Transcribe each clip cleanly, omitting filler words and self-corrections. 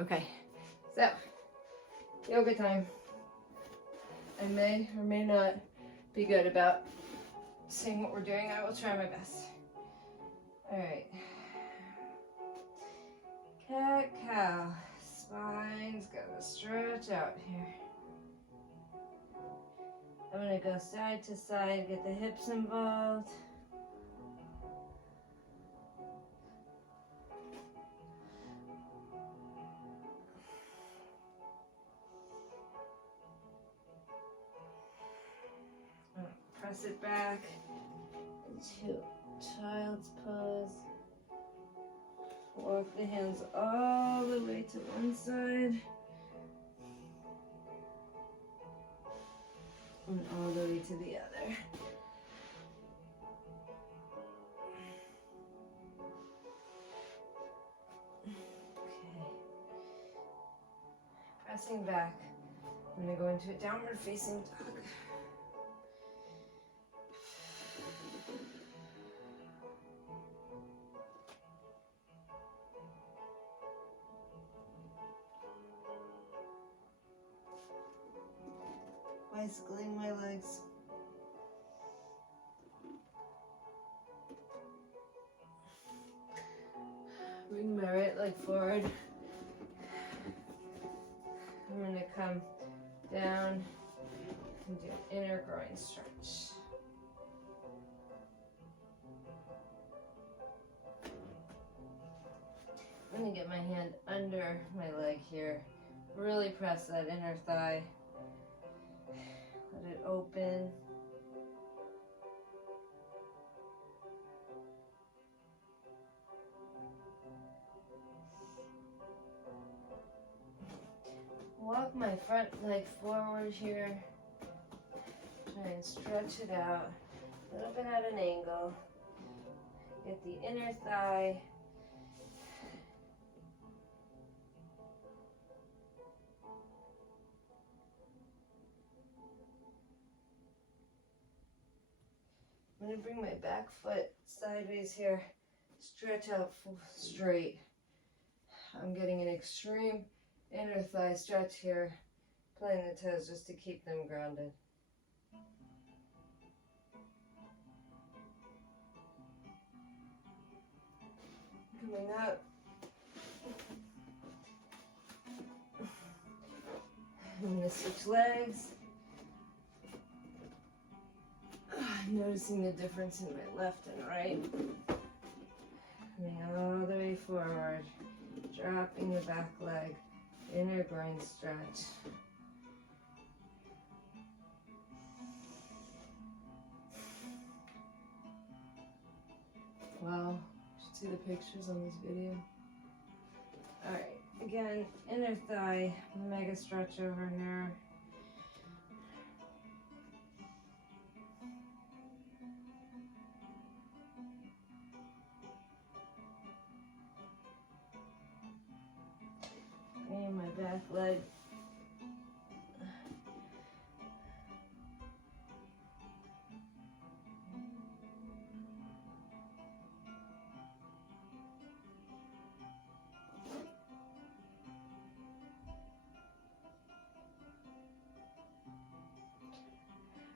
Okay, so yoga time. I may or may not be good about saying what we're doing. I will try my best. All right. Cat, cow. Spine's gotta stretch out here. I'm gonna go side to side, get the hips involved. Press it back into child's pose. Walk the hands all the way to one side and all the way to the other. Okay. Pressing back. I'm going to go into a downward facing dog. Bicycling my legs. Bring my right leg forward. I'm going to come down and do an inner groin stretch. I'm going to get my hand under my leg here. Really press that inner thigh. Let it open. Walk my front leg forward here. Try and stretch it out. A little bit at an angle. Get the inner thigh. I'm going to bring my back foot sideways here, stretch out straight. I'm getting an extreme inner thigh stretch here, playing the toes just to keep them grounded. Coming up. I'm going to switch legs. Noticing the difference in my left and right. Coming all the way forward, dropping the back leg, inner groin stretch. Wow, you should see the pictures on this video. All right, again, inner thigh, mega stretch over here. And my back leg.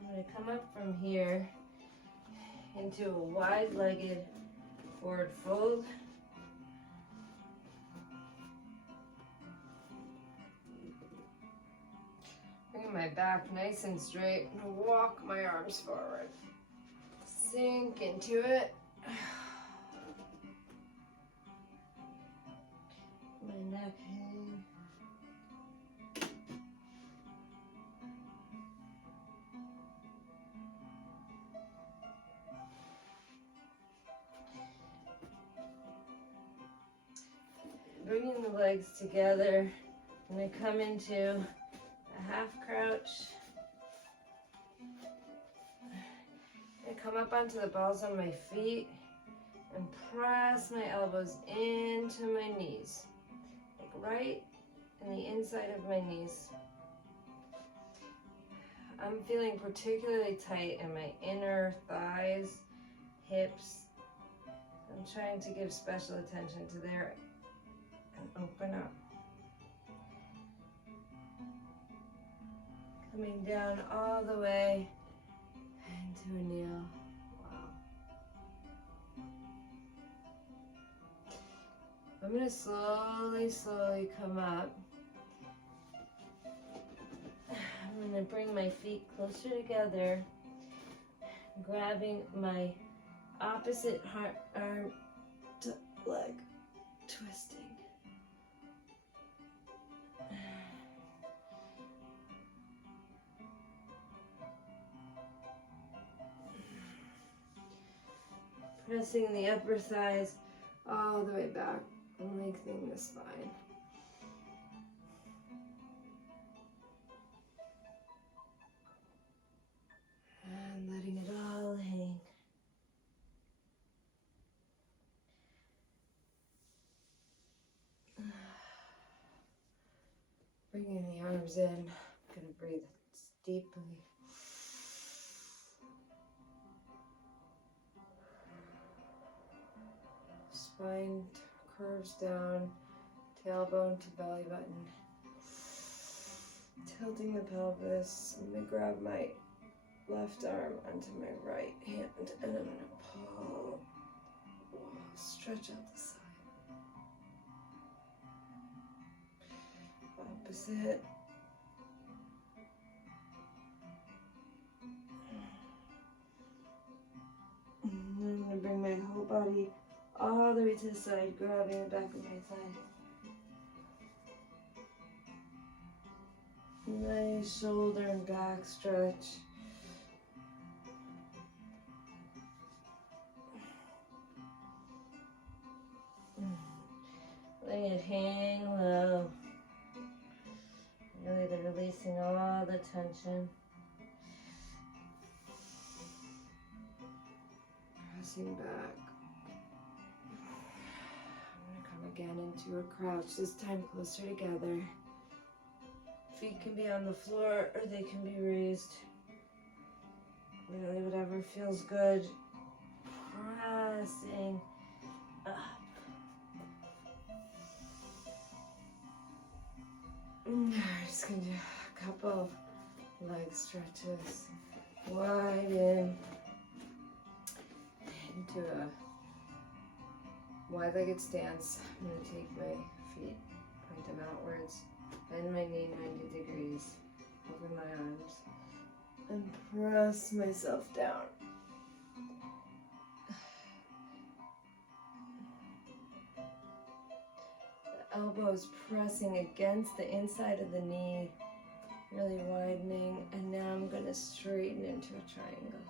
I'm going to come up from here into a wide-legged forward fold. Bring my back nice and straight and walk my arms forward. Sink into it. My neck hang. Bringing the legs together, I'm going to come into a half crouch. I come up onto the balls on my feet and press my elbows into my knees, like right in the inside of my knees. I'm feeling particularly tight in my inner thighs, hips. I'm trying to give special attention to there and open up. Coming down all the way into a kneel. Wow. I'm going to slowly come up. I'm going to bring my feet closer together, grabbing my opposite arm to leg, twisting. Pressing the upper thighs all the way back and lengthening the spine. And letting it all hang. Bringing the arms in. I'm going to breathe deeply. Spine curves down, tailbone to belly button. Tilting the pelvis. I'm going to grab my left arm onto my right hand and I'm going to pull. Stretch out the side. Opposite. And then I'm going to bring my whole body all the way to the side, grabbing the back of my thigh. Nice shoulder and back stretch. Letting it hang low. Really releasing all the tension. Pressing back. I'm going to come again into a crouch, this time closer together. Feet can be on the floor or they can be raised. Really, whatever feels good. Pressing up. We're just going to do a couple leg stretches. Widen into a wide-legged stance. I'm going to take my feet, point them outwards, bend my knee 90 degrees over my arms, and press myself down. The elbows pressing against the inside of the knee, really widening, and now I'm going to straighten into a triangle.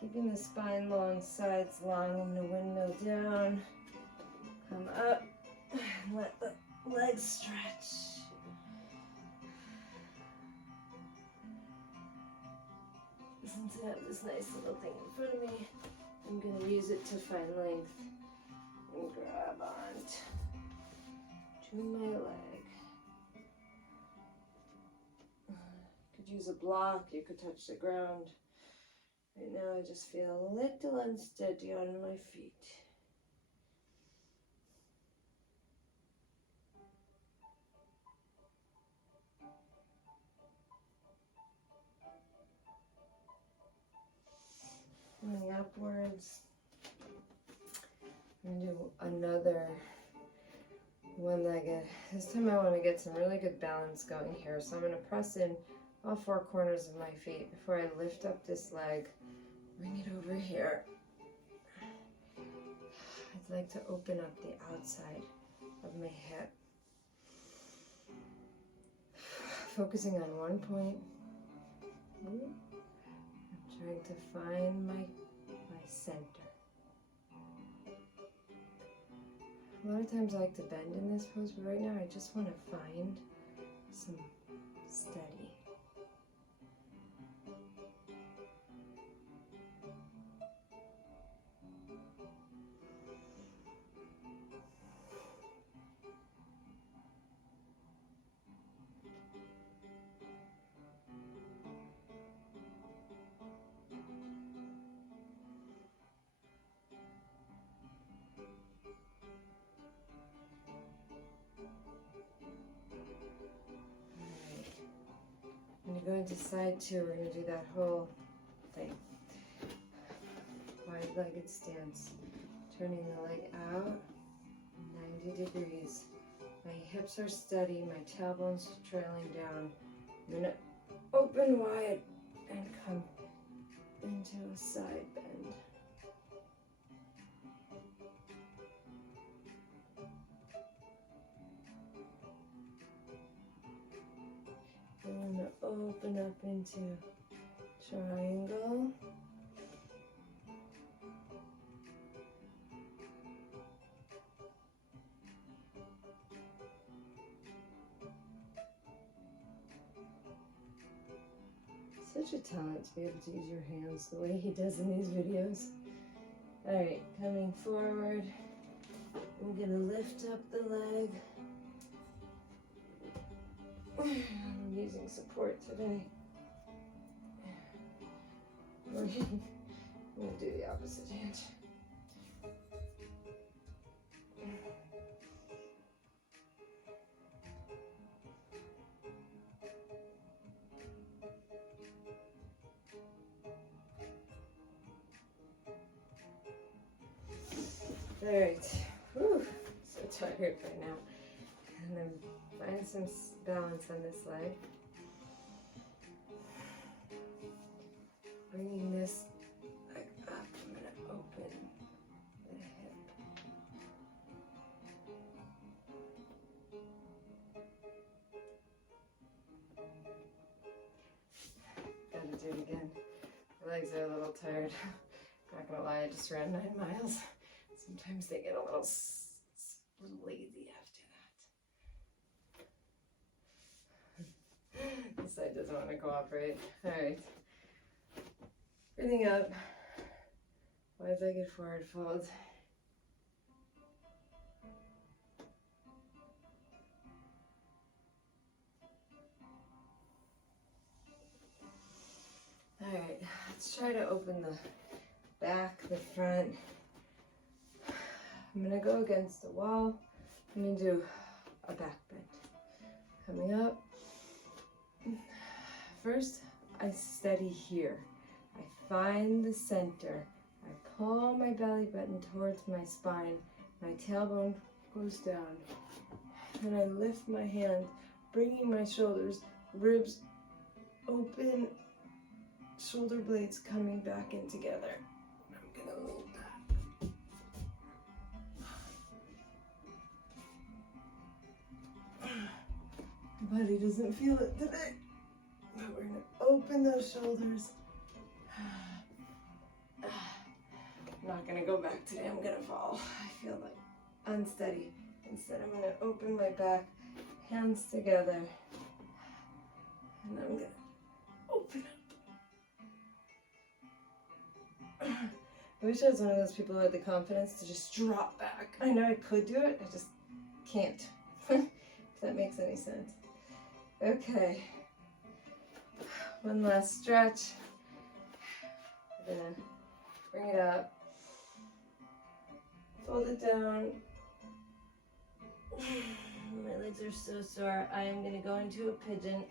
Keeping the spine long, sides long. I'm going to windmill down, come up, and let the legs stretch. Since I have this nice little thing in front of me, I'm going to use it to find length and grab on to my leg. You could use a block, you could touch the ground. Right now I just feel a little unsteady on my feet. Going upwards. I'm going to do another one-legged. This time I want to get some really good balance going here. So I'm going to press in all four corners of my feet before I lift up this leg. Bring it over here. I'd like to open up the outside of my hip. Focusing on one point. I'm trying to find my center. A lot of times I like to bend in this pose, but right now I just want to find some steady. going to side 2. We're going to do that whole thing. Wide-legged stance. Turning the leg out 90 degrees. My hips are steady, my tailbone's trailing down. I'm going to open wide and come into a side bend. I'm going to open up into triangle. Such a talent to be able to use your hands the way he does in these videos. Alright, coming forward. I'm going to lift up the leg. I'm using support today. I'm going to do the opposite hand. Alright, whew, so tired by now. And then find some balance on this leg. Bringing this leg up, I'm going to open the hip. Gotta do it again. My legs are a little tired. Not gonna lie, I just ran 9 miles. Sometimes they get a little lazy after that. This side doesn't want to cooperate. Alright. Breathing up. Wide-legged forward fold. Alright, let's try to open the back, the front. I'm going to go against the wall. I'm going to do a back bend. Coming up. First, I steady here. I find the center. I pull my belly button towards my spine. My tailbone goes down. And I lift my hand, bringing my shoulders, ribs open, shoulder blades coming back in together. I'm going to lean back. My body doesn't feel it today, but we're going to open those shoulders. I'm not going to go back today. I'm going to fall. I feel like unsteady. Instead, I'm going to open my back, hands together, and I'm going to open up. I wish I was one of those people who had the confidence to just drop back. I know I could do it, I just can't. If that makes any sense. Okay. One last stretch. I'm gonna bring it up. Fold it down. My legs are so sore. I am gonna go into a pigeon.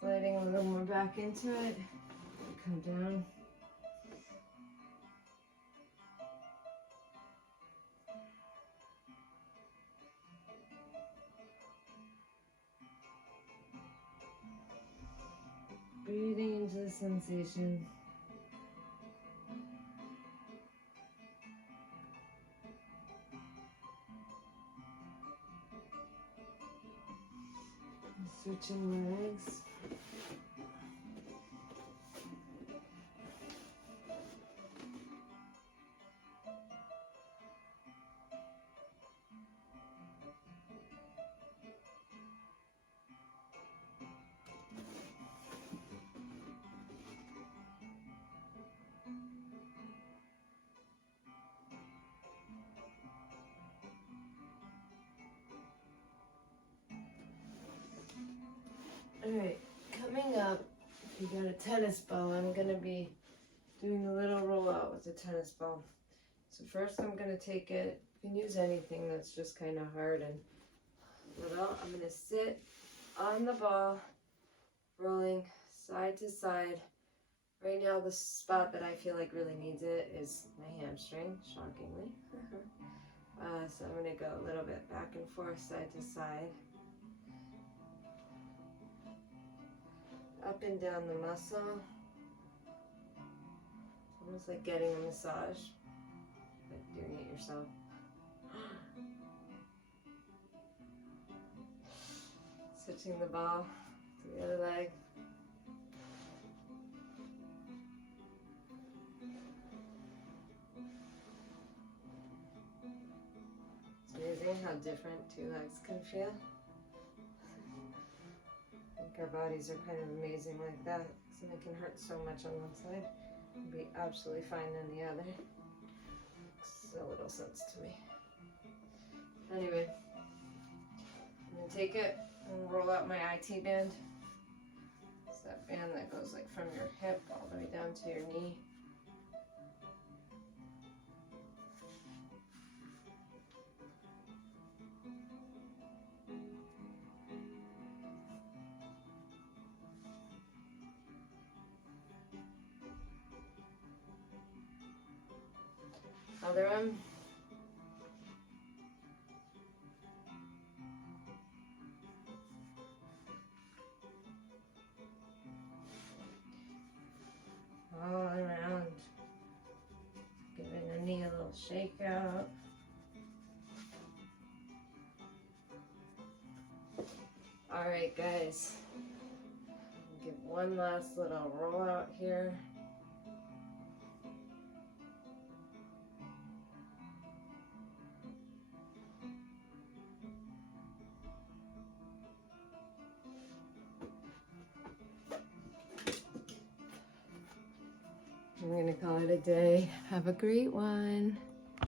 Sliding a little more back into it. Come down. Breathing into the sensation. Switching legs. All right, you got a tennis ball, I'm going to be doing a little rollout with the tennis ball. So first I'm going to take it, you can use anything that's just kind of hard and little. I'm going to sit on the ball, rolling side to side. Right now the spot that I feel like really needs it is my hamstring, shockingly. So I'm going to go a little bit back and forth, side to side. Up and down the muscle. Almost like getting a massage, but doing it yourself. Switching the ball to the other leg. It's amazing how different two legs can feel. I think our bodies are kind of amazing like that. Something can hurt so much on one side and be absolutely fine on the other. Makes a little sense to me. Anyway, I'm going to take it and roll out my IT band. It's that band that goes like from your hip all the way down to your knee. Other arm. All around. Giving the knee a little shake out. Alright guys, give one last little roll out here. I'm going to call it a day. Have a great one.